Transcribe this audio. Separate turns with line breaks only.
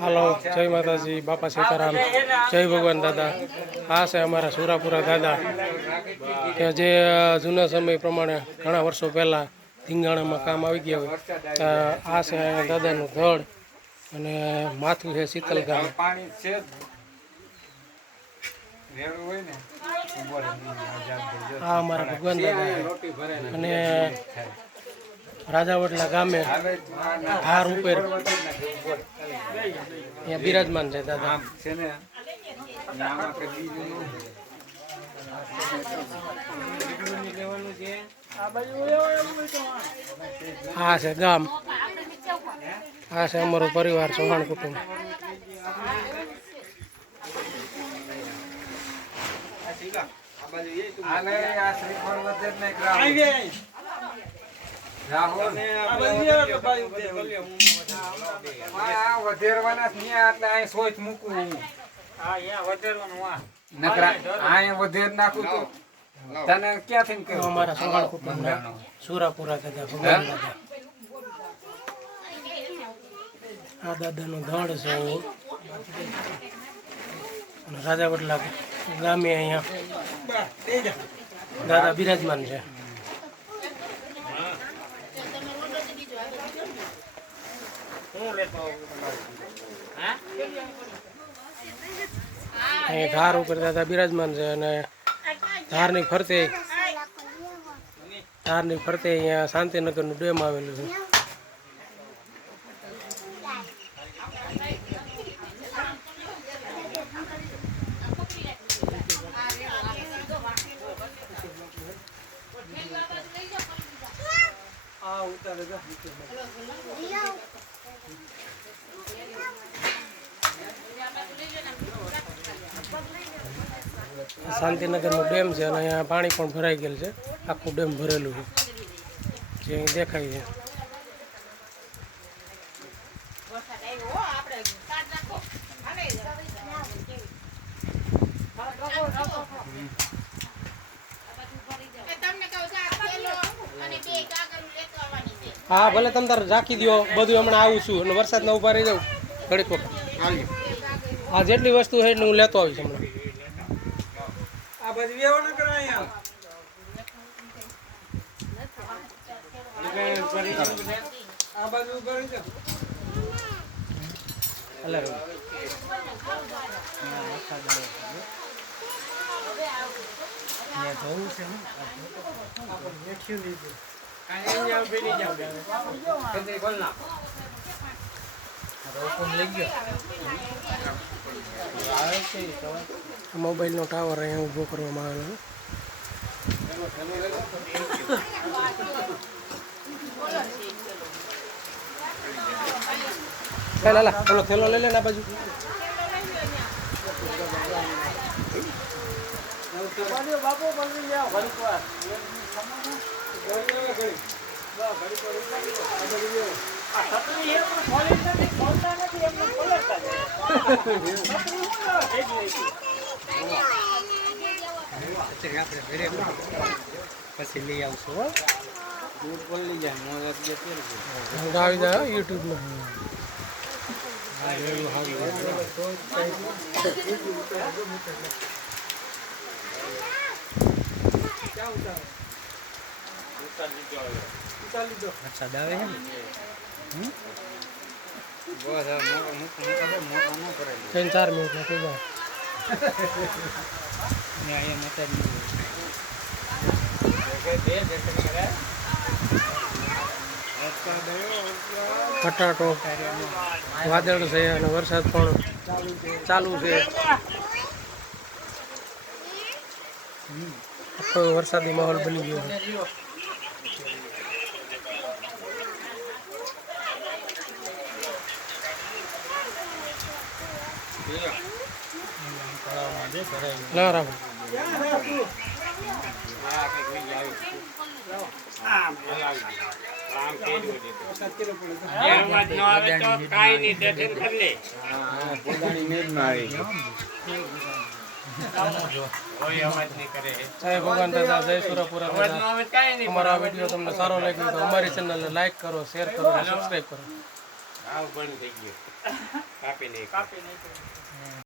હાલો જય માતાજી બાપા સીતારામ જય ભગવાન દાદા. આ છે અમારા સુરાપુરા દાદા કે જે જૂના સમય પ્રમાણે ઘણા વર્ષો પહેલાં ધીંગાણામાં કામ આવી ગયા હોય આ છે દાદાનું ધડ અને માથું છે શીતલ ગામ. આ અમારા ભગવાન દાદા અને રાજાવડલા ગામે હાર ઉપર અહીંયા બિરાજમાન છે દાદા.
હા છે
ગામ. આ છે અમારો પરિવાર ચૌહાણ કુટુંબ.
આ શ્રીફળ વધે જ નહીં ગ્રામ. રાહુલ આ વધેરવાના જ એટલે અહીં સોચ મૂકવું હું. નકરા વધેર નાખું તો તને ક્યાંથી કહ્યું?
અમારા ચૌહાણ કુટુંબના સુરાપુરા દાદા દાદા. આ દાદાનું ધડ છે રાજા અને ગામે અહીંયા દાદા બિરાજમાન છે. અહીં ધાર ઉપર દાદા બિરાજમાન છે અને ધારની ફરતે ધારની ફરતે અહીંયા શાંતિનગરનું ડેમ આવેલું છે. શાંતિનગરનું ડેમ છે અને અહીંયા પાણી પણ ભરાઈ ગયેલું છે. આખું ડેમ ભરેલું છે. જે અહીં દેખાય છે.
તમને કહું છું આ થેલો અને બે કાગળ લેતો આવવાની છે
હા ભલે તમે તારે રાખી દો બધું હમણાં આવું છું. અને વરસાદના ઊભા રહી જાઉં ઘડીક વખત. હા જેટલી વસ્તુ છે એટલે હું લેતો આવીશ હમણાં. મોબાઈલનો ટાવર અહીંયા ઊભો કરવામાં આવેલો છે. ચાલ પેલો થેલો લઈ લે ને આ બાજુ.
પછી લઈ આવશો હો દૂધ લઈ જાય મોજ
આવી જાય હો યુટ્યુબમાં
વરસાદ આવે છે
ત્રણ ચાર જાય.
ને અહીંયા
વાદળ છે અને વરસાદ પણ ચાલુ છે. આખો વરસાદી માહોલ બની ગયો ના ભગવાન દાદા જય સુરપુરા અમારો વીડિયો તમને સારો લાગ્યો તો અમારી ચેનલને લાઈક કરો શેર કરો સબસ્ક્રાઈબ કરો
બંધ થઈ ગયો કાપી નહીં
કાપી નાખ્યું